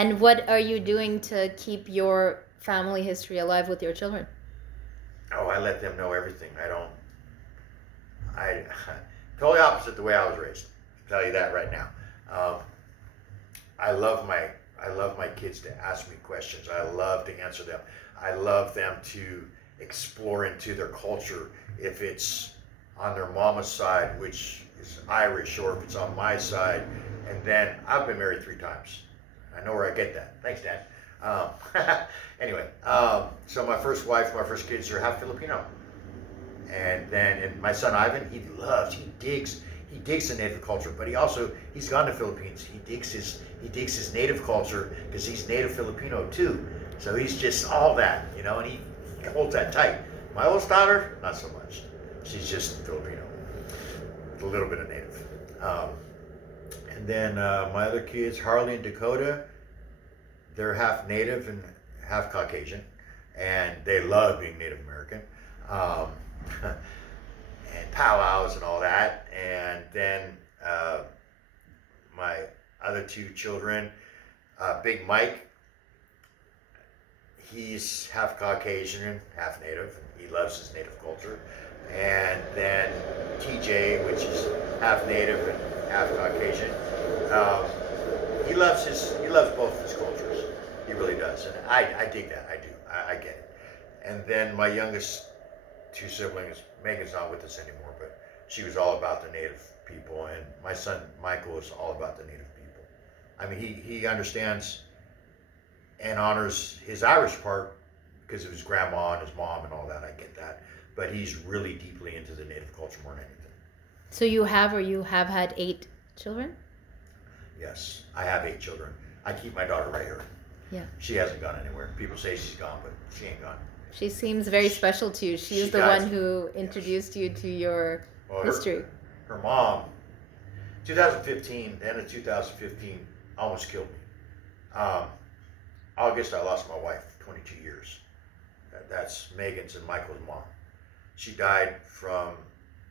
And what are you doing to keep your family history alive with your children? Oh, I let them know everything. I totally opposite the way I was raised. I'll tell you that right now. Um, I love my kids to ask me questions. I love to answer them. I love them to explore into their culture. If it's on their mama's side, which is Irish, or if it's on my side, and then I've been married 3 times. I know where I get that. Thanks, Dad. Um, anyway, so my first wife, my first kids are half Filipino, and my son Ivan, he digs the native culture, but he's gone to Philippines. He digs his native culture because he's native Filipino too. So he's just all that, and he holds that tight. My oldest daughter, not so much. She's just Filipino, with a little bit of native. And then my other kids, Harley and Dakota, they're half native and half Caucasian, and they love being Native American. Um, and powwows and all that. And then my other 2 children, Big Mike, he's half Caucasian and half Native. He loves his native culture. And then TJ, which is half Native and half Caucasian, he loves both his cultures. He really does, and I dig that. I do. I get it. And then my youngest 2 siblings, Megan's not with us anymore, but she was all about the native people, and my son Michael is all about the native people. I mean, he understands and honors his Irish part because of his grandma and his mom and all that. I get that, but he's really deeply into the native culture more than anything. So you have had 8 children? Yes, I have 8 children. I keep my daughter right here. Yeah. She hasn't gone anywhere. People say she's gone, but she ain't gone. She seems very special to you. She is the one who introduced you to your history. Her mom, 2015, the end of 2015, almost killed me. August, I lost my wife, 22 years. That's Megan's and Michael's mom. She died from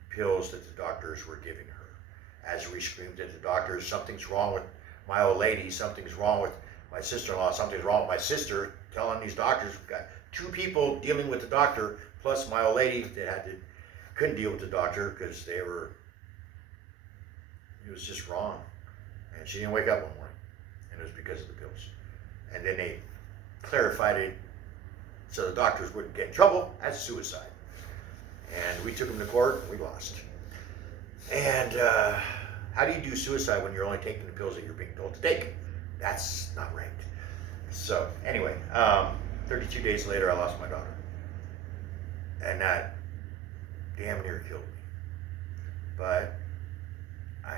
pills that the doctors were giving her. As we screamed at the doctors, something's wrong with my old lady, something's wrong with my sister-in-law, something's wrong with my sister, telling these doctors, we've got 2 people dealing with the doctor, plus my old lady that couldn't deal with the doctor because it was just wrong. And she didn't wake up one morning, and it was because of the pills. And then they clarified it so the doctors wouldn't get in trouble as suicide. And we took them to court, and we lost. And how do you do suicide when you're only taking the pills that you're being told to take? That's not right. So anyway, 32 days later, I lost my daughter. And that damn near killed me. But I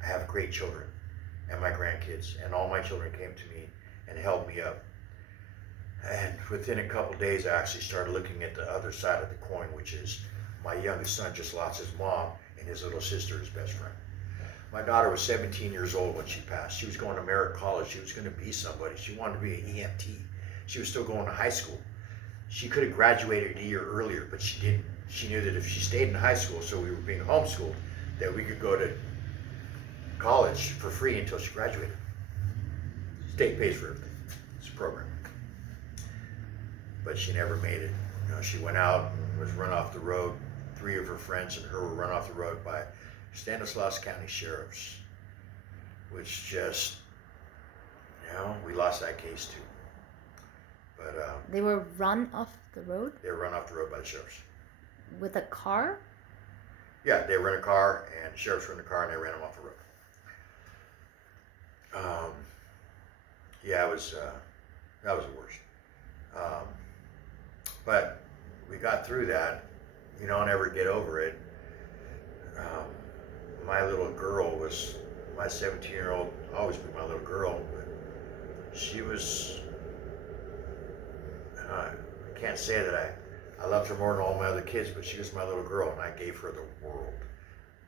have great children and my grandkids, and all my children came to me and held me up. And within a couple days, I actually started looking at the other side of the coin, which is my youngest son just lost his mom, and his little sister, his best friend. My daughter was 17 years old when she passed. She was going to Merritt College. She was going to be somebody. She wanted to be an EMT. She was still going to high school. She could have graduated a year earlier, but she didn't. She knew that if she stayed in high school, so we were being homeschooled, that we could go to college for free until she graduated. State pays for everything. It's a program. But she never made it. She went out and was run off the road. 3 of her friends and her were run off the road by Stanislaus County sheriffs, which just, we lost that case too. But they were run off the road? They were run off the road by the sheriffs. With a car? Yeah, they were in a car, and the sheriffs were in the car, and they ran them off the road. Yeah, that was the worst. But we got through that. I'll never get over it. My little girl was, my 17-year-old, always be my little girl, but she was, I can't say that I loved her more than all my other kids, but she was my little girl, and I gave her the world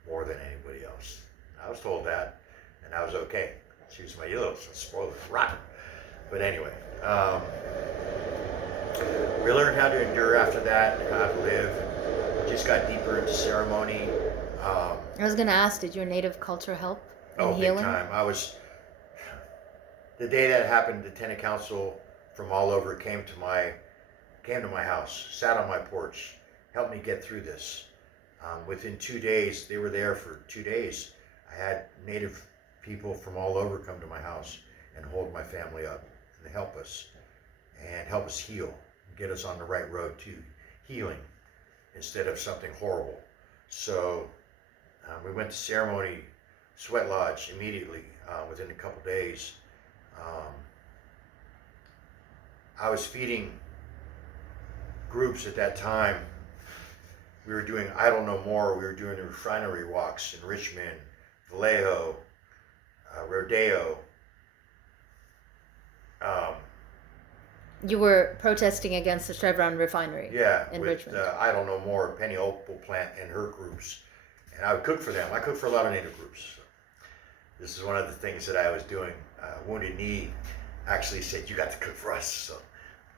more than anybody else. I was told that, and that was okay. She was my little spoiler, rotten. But anyway, we learned how to endure after that, how to live. Just got deeper into ceremony. I was going to ask, did your native culture help in Oh, healing? big time. the day that happened, the tenant council from all over came to my house, sat on my porch, helped me get through this. Within 2 days, they were there for 2 days. I had Native people from all over come to my house and hold my family up and help us heal, get us on the right road to healing instead of something horrible. So we went to ceremony, Sweat Lodge immediately within a couple days. I was feeding groups at that time. We were doing Idle No More. We were doing the refinery walks in Richmond, Vallejo, Rodeo. You were protesting against the Chevron refinery. Yeah, in with Richmond. Idle No More, Penny Opal Plant, and her groups. And I would cook for them. I cook for a lot of Native groups. So this is one of the things that I was doing. Wounded Knee actually said, "You got to cook for us." So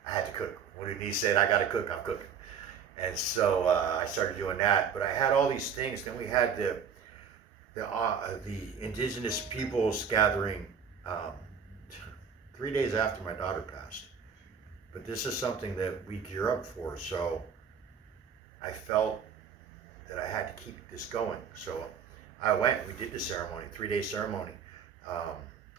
I had to cook. Wounded Knee said, "I got to cook. I'm cooking." And so I started doing that. But I had all these things. Then we had the Indigenous Peoples Gathering 3 days after my daughter passed. But this is something that we gear up for. So I felt that I had to keep this going. So I went, we did the ceremony, 3-day ceremony,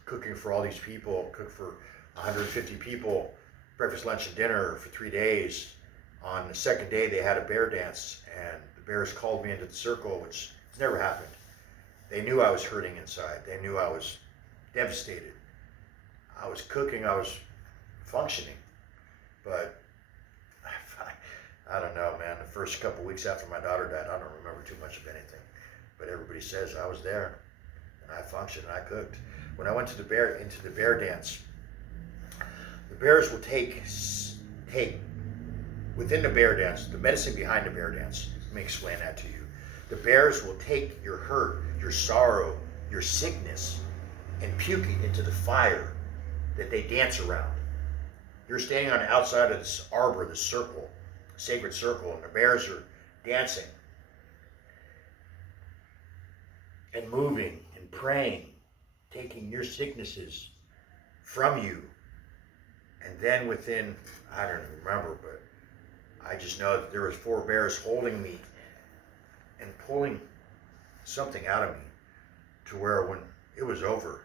cooking for all these people, cooked for 150 people, breakfast, lunch, and dinner for 3 days. On the second day, they had a bear dance, and the bears called me into the circle, which has never happened. They knew I was hurting inside. They knew I was devastated. I was cooking, I was functioning, but I don't know, man. The first couple weeks after my daughter died, I don't remember too much of anything. But everybody says I was there, and I functioned, and I cooked. When I went to the bear dance, the bears will take within the bear dance, the medicine behind the bear dance. Let me explain that to you. The bears will take your hurt, your sorrow, your sickness, and puke it into the fire that they dance around. You're standing on the outside of this arbor, this circle, sacred circle, and the bears are dancing and moving and praying, taking your sicknesses from you. And then within, I don't remember, but I just know that there was 4 bears holding me and pulling something out of me to where when it was over,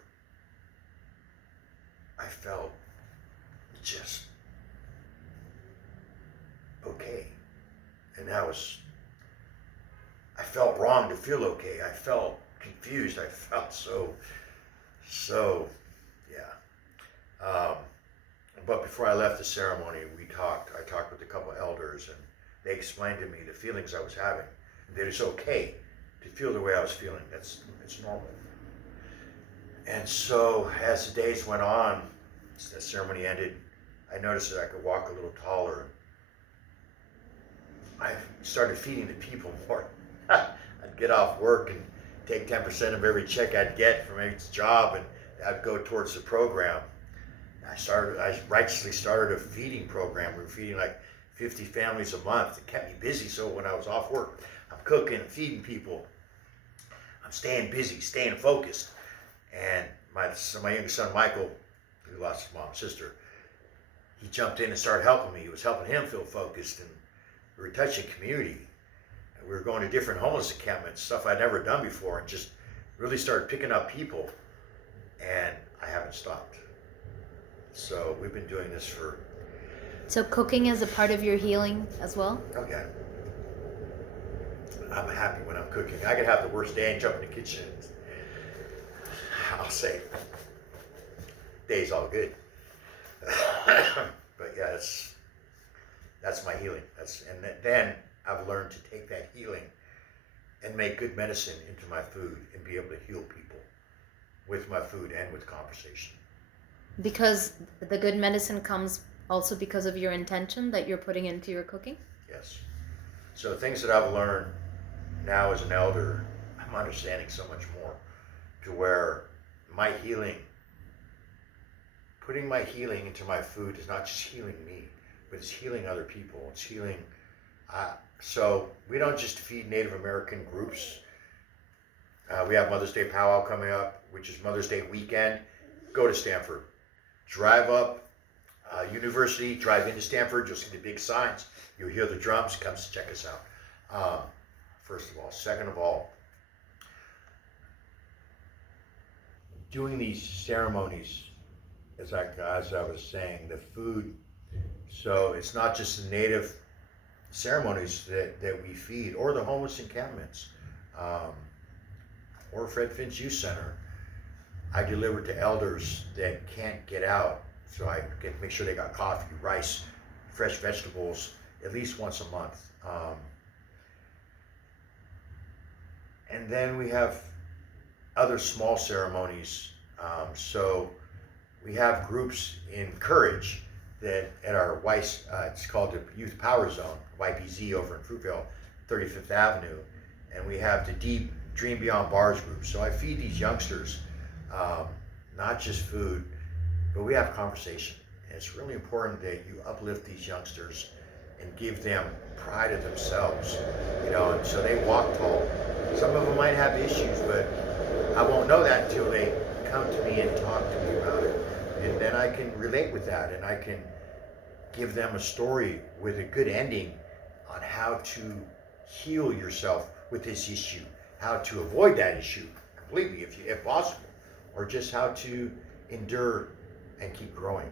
I felt just okay. And I felt wrong to feel okay. I felt confused. I felt so, yeah. But before I left the ceremony, I talked with a couple of elders, and they explained to me the feelings I was having. That it's okay to feel the way I was feeling. It's normal. And so as the days went on, as the ceremony ended, I noticed that I could walk a little taller. I started feeding the people more. I'd get off work and take 10% of every check I'd get from each job, and I'd go towards the program. I righteously started a feeding program. We were feeding like 50 families a month. It kept me busy, so when I was off work, I'm cooking, I'm feeding people. I'm staying busy, staying focused. And my youngest son, Michael, who lost his mom and sister, he jumped in and started helping me. He was helping him feel focused, and we were touching community. And we were going to different homeless encampments, stuff I'd never done before, and just really started picking up people. And I haven't stopped. So we've been doing this for... So cooking is a part of your healing as well? Okay. I'm happy when I'm cooking. I could have the worst day and jump in the kitchen. I'll say, day's all good. But yeah, that's my healing. And then I've learned to take that healing and make good medicine into my food and be able to heal people with my food and with conversation. Because the good medicine comes also because of your intention that you're putting into your cooking? Yes. So things that I've learned now as an elder, I'm understanding so much more, to where my healing, putting my healing into my food is not just healing me, but it's healing other people. It's healing. So we don't just feed Native American groups. We have Mother's Day powwow coming up, which is Mother's Day weekend. Go to Stanford. drive up University, drive into Stanford, you'll see the big signs. You'll hear the drums. Come check us out. First of all. Second of all, doing these ceremonies, as I was saying, the food. So it's not just the native ceremonies that we feed, or the homeless encampments, or Fred Finch Youth Center. I deliver to elders that can't get out, so I get to make sure they got coffee, rice, fresh vegetables at least once a month. And then we have other small ceremonies. So we have groups in Courage that at our it's called the Youth Power Zone, YPZ, over in Fruitvale, 35th Avenue. And we have the Deep Dream Beyond Bars group. So I feed these youngsters not just food, but we have conversation. And it's really important that you uplift these youngsters and give them pride of themselves, and so they walk tall. Some of them might have issues, but I won't know that until they come to me and talk to me about it. And then I can relate with that, and I can give them a story with a good ending on how to heal yourself with this issue, how to avoid that issue completely if possible, or just how to endure and keep growing.